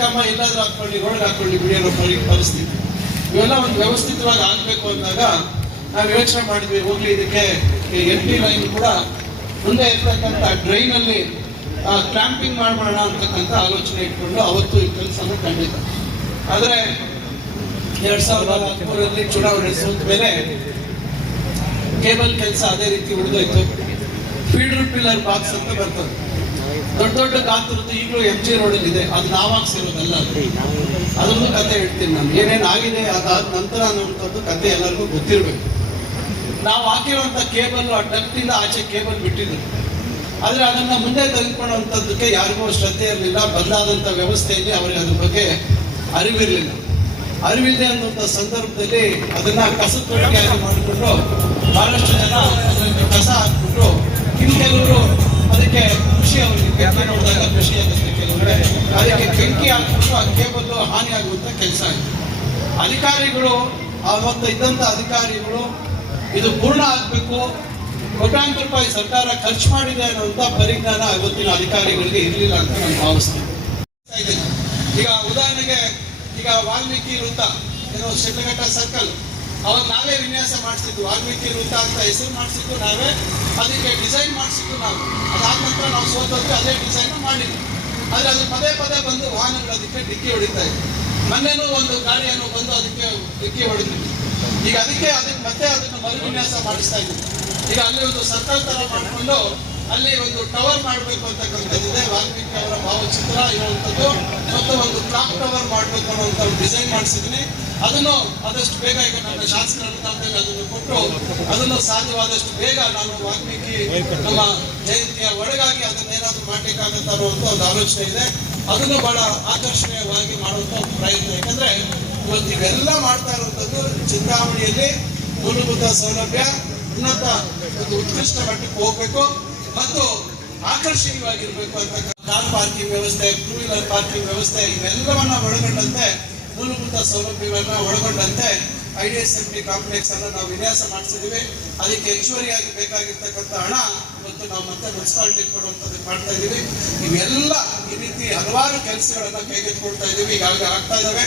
ಬೇಕಮ್ಮ ಎಲ್ಲಾದ್ರೂ ಹಾಕೊಳ್ಳಿ, ರೋಡ್ ಹಾಕೊಳ್ಳಿ ಬಿಡಿ ಅನ್ನೋ ಪರಿಸ್ಥಿತಿ. ಇವೆಲ್ಲ ಒಂದು ವ್ಯವಸ್ಥಿತವಾಗಿ ಆಗ್ಬೇಕು ಅಂದಾಗ ನಾವು ಯೋಚನೆ ಮಾಡಿದ್ವಿ, ಹೋಗ್ಲಿ ಇದಕ್ಕೆ NP ಲೈನ್ ಕೂಡ ಮುಂದೆ ಇರ್ತಕ್ಕಂಥ ಡ್ರೈನ್ ಅಲ್ಲಿ ಕ್ಲಾಂಪಿಂಗ್ ಮಾಡೋಣ ಅಂತಕ್ಕಂಥ ಆಲೋಚನೆ ಇಟ್ಕೊಂಡು ಅವತ್ತು ಈ ಕೆಲಸನ ಕಂಡಿದ್ದ. ಆದರೆ 2013 ಚುನಾವಣೆ ಸೋತ ಮೇಲೆ ಕೇಬಲ್ ಕೆಲಸ ಅದೇ ರೀತಿ ಉಳಿದೋಯ್ತು. ಫೀಡರ್ ಪಿಲ್ಲರ್ ಬಾಕ್ಸ್ ಅಂತ ಬರ್ತದೆ, ದೊಡ್ಡ ದೊಡ್ಡ ಗಾತ್ರದ್ದು ಈಗಲೂ MG ರೋಡಲ್ಲಿ ಇದೆ. ಅದು ನಾವು ಹಾಕ್ಸಿರೋದಲ್ಲ, ಅದೊಂದು ಕತೆ ಹೇಳ್ತೀನಿ ನಾನು. ಏನೇನು ಆಗಿದೆ ಅದಾದ ನಂತರ ಅನ್ನುವಂಥದ್ದು ಕತೆ ಎಲ್ಲರಿಗೂ ಗೊತ್ತಿರಬೇಕು. ನಾವು ಹಾಕಿರುವಂಥ ಕೇಬಲ್ ಆ ಡಕ್ಟಿಂದ ಆಚೆ ಕೇಬಲ್ ಬಿಟ್ಟಿದ್ರು, ಆದರೆ ಅದನ್ನ ಮುಂದೆ ತೆಗೆದುಕೊಳ್ಳುವಂಥದ್ದಕ್ಕೆ ಯಾರಿಗೂ ಶ್ರದ್ಧೆ ಇರಲಿಲ್ಲ. ಬದಲಾದಂಥ ವ್ಯವಸ್ಥೆಯಲ್ಲಿ ಅವರಿಗೆ ಅದ್ರ ಬಗ್ಗೆ ಅರಿವಿರಲಿಲ್ಲ. ಅರಿವಿದೆ ಅನ್ನುವಂಥ ಸಂದರ್ಭದಲ್ಲಿ ಅದನ್ನ ಕಸದ ತೊಟ್ಟಿಯಾಗಿ ಮಾಡಿಕೊಂಡು ಬಹಳಷ್ಟು ಜನ ಅದಕ್ಕೆ ಕಸ ಹಾಕ್ಬಿಟ್ರು. ಇನ್ನು ಕೆಲವರು ಅದಕ್ಕೆ ಕೃಷಿ, ಅವರಿಗೆ ಬೆಂಕಿ ನೋಡಿದಾಗ ಕೃಷಿ ಆಗುತ್ತೆ, ಕೆಲವರಿಗೆ ಅದಕ್ಕೆ ಬೆಂಕಿ ಹಾಕ್ಬಿಟ್ಟು ಆ ಕೇಬಲ್ ಹಾನಿ ಆಗುವಂಥ ಕೆಲಸ ಆಯಿತು. ಅಧಿಕಾರಿಗಳು ಅವತ್ತು ಇದ್ದಂಥ ಅಧಿಕಾರಿಗಳು ಇದು ಪೂರ್ಣ ಆಗಬೇಕು, ಕೋಟ್ಯಾಂತರ ರೂಪಾಯಿ ಸರ್ಕಾರ ಖರ್ಚು ಮಾಡಿದೆ ಅನ್ನುವಂಥ ಪರಿಜ್ಞಾನ ಇವತ್ತಿನ ಅಧಿಕಾರಿಗಳಿಗೆ ಇರಲಿಲ್ಲ ಅಂತ ನಾನು ಭಾವಿಸ್ತೀನಿ. ಈಗ ಉದಾಹರಣೆಗೆ ಈಗ ವಾಲ್ಮೀಕಿ ವೃತ್ತ, ಏನೋ ಶಿಡ್ಲಘಟ್ಟ ಸರ್ಕಲ್, ಅವಾಗ ನಾವೇ ವಿನ್ಯಾಸ ಮಾಡಿಸಿದ್ವಿ. ವಾಲ್ಮೀಕಿ ವೃತ್ತ ಅಂತ ಹೆಸರು ಮಾಡಿಸಿದ್ದು ನಾವೇ, ಅದಕ್ಕೆ ಡಿಸೈನ್ ಮಾಡಿಸಿದ್ದು ನಾವು. ಅದಾದ ನಂತರ ನಾವು ಸೋತೋದ್ವಿ, ಅದೇ ಡಿಸೈನ್ ಮಾಡಿದ್ವಿ. ಆದರೆ ಅದು ಪದೇ ಪದೇ ಬಂದು ವಾಹನಗಳು ಅದಕ್ಕೆ ಡಿಕ್ಕಿ ಹೊಡಿತಾ ಇದ್ವಿ. ಮೊನ್ನೆನೂ ಒಂದು ಗಾಡಿಯನ್ನು ಬಂದು ಅದಕ್ಕೆ ಡಿಕ್ಕಿ ಹೊಡೆದ್ವಿ. ಈಗ ಅದಕ್ಕೆ ಮತ್ತೆ ಅದನ್ನು ಮರುವಿನ್ಯಾಸ ಮಾಡಿಸ್ತಾ ಇದ್ವಿ. ಈಗ ಅಲ್ಲಿ ಒಂದು ಸರ್ಕಲ್ ತರ ಮಾಡಿಕೊಂಡು ಅಲ್ಲಿ ಒಂದು ಟವರ್ ಮಾಡಬೇಕು ಅಂತಕ್ಕಂಥದ್ದಿದೆ. ವಾಲ್ಮೀಕಿ ಅವರ ಭಾವಚಿತ್ರ ಇರುವಂಥದ್ದು ಮತ್ತು ಒಂದು ಕ್ಲಾಕ್ ಟವರ್ ಮಾಡಬೇಕು ಅನ್ನೋಂಥ ಡಿಸೈನ್ ಮಾಡಿಸಿದ್ದೀನಿ. ಅದನ್ನು ಆದಷ್ಟು ಬೇಗ, ಈಗ ನನ್ನ ಶಾಸಕರ ಅನುದಾನದಲ್ಲಿ ಅದನ್ನು ಕೊಟ್ಟು ಅದನ್ನು ಸಾಧ್ಯವಾದಷ್ಟು ಬೇಗ ನಾನು ವಾಲ್ಮೀಕಿ ನಮ್ಮ ಜಯಂತಿಯ ಒಳಗಾಗಿ ಅದನ್ನೇನಾದ್ರೂ ಮಾಡಲಿಕ್ಕಾಗತ್ತ ಅನ್ನುವಂಥ ಒಂದು ಆಲೋಚನೆ ಇದೆ. ಅದನ್ನು ಬಹಳ ಆಕರ್ಷಣೀಯವಾಗಿ ಮಾಡುವಂಥ ಒಂದು ಪ್ರಯತ್ನ. ಯಾಕಂದ್ರೆ ಇವತ್ತು ಇವೆಲ್ಲ ಮಾಡ್ತಾ ಇರುವಂಥದ್ದು ಚಿಂತಾಮಣಿಯಲ್ಲಿ ಮೂಲಭೂತ ಸೌಲಭ್ಯ ಉನ್ನತ ಒಂದು ಉತ್ಕೃಷ್ಟ ಮಟ್ಟಕ್ಕೆ ಹೋಗ್ಬೇಕು ಮತ್ತು ಆಕರ್ಷಣೀಯವಾಗಿರ್ಬೇಕು ಅಂತ ಕಾರ್ ಪಾರ್ಕಿಂಗ್ ವ್ಯವಸ್ಥೆ, ಟೂ ವೀಲರ್ ಪಾರ್ಕಿಂಗ್ ವ್ಯವಸ್ಥೆ ಇವೆಲ್ಲವನ್ನ ಒಳಗೊಂಡಂತೆ ಮೂಲಭೂತ ಸೌಲಭ್ಯವನ್ನ ಒಳಗೊಂಡಂತೆ IDSMP ಕಾಂಪ್ಲೆಕ್ಸ್ ಅನ್ನು ನಾವು ವಿನ್ಯಾಸ ಮಾಡಿಸಿದ್ದೀವಿ. ಅದಕ್ಕೆ ಹೆಚ್ಚುವರಿಯಾಗಿ ಬೇಕಾಗಿರ್ತಕ್ಕಂಥ ಹಣ ಇವತ್ತು ನಾವು ಮತ್ತೆ ಮುನ್ಸಿಪಾಲಿಟಿ ಕೊಡುವಂಥದ್ದು ಮಾಡ್ತಾ ಇದ್ದೀವಿ. ಇವೆಲ್ಲ ಈ ರೀತಿ ಹಲವಾರು ಕೆಲಸಗಳನ್ನ ಕೈಗೆತ್ತಿಕೊಳ್ತಾ ಇದ್ದೀವಿ, ಈಗಾಗಲೇ ಆಗ್ತಾ ಇದ್ದಾವೆ.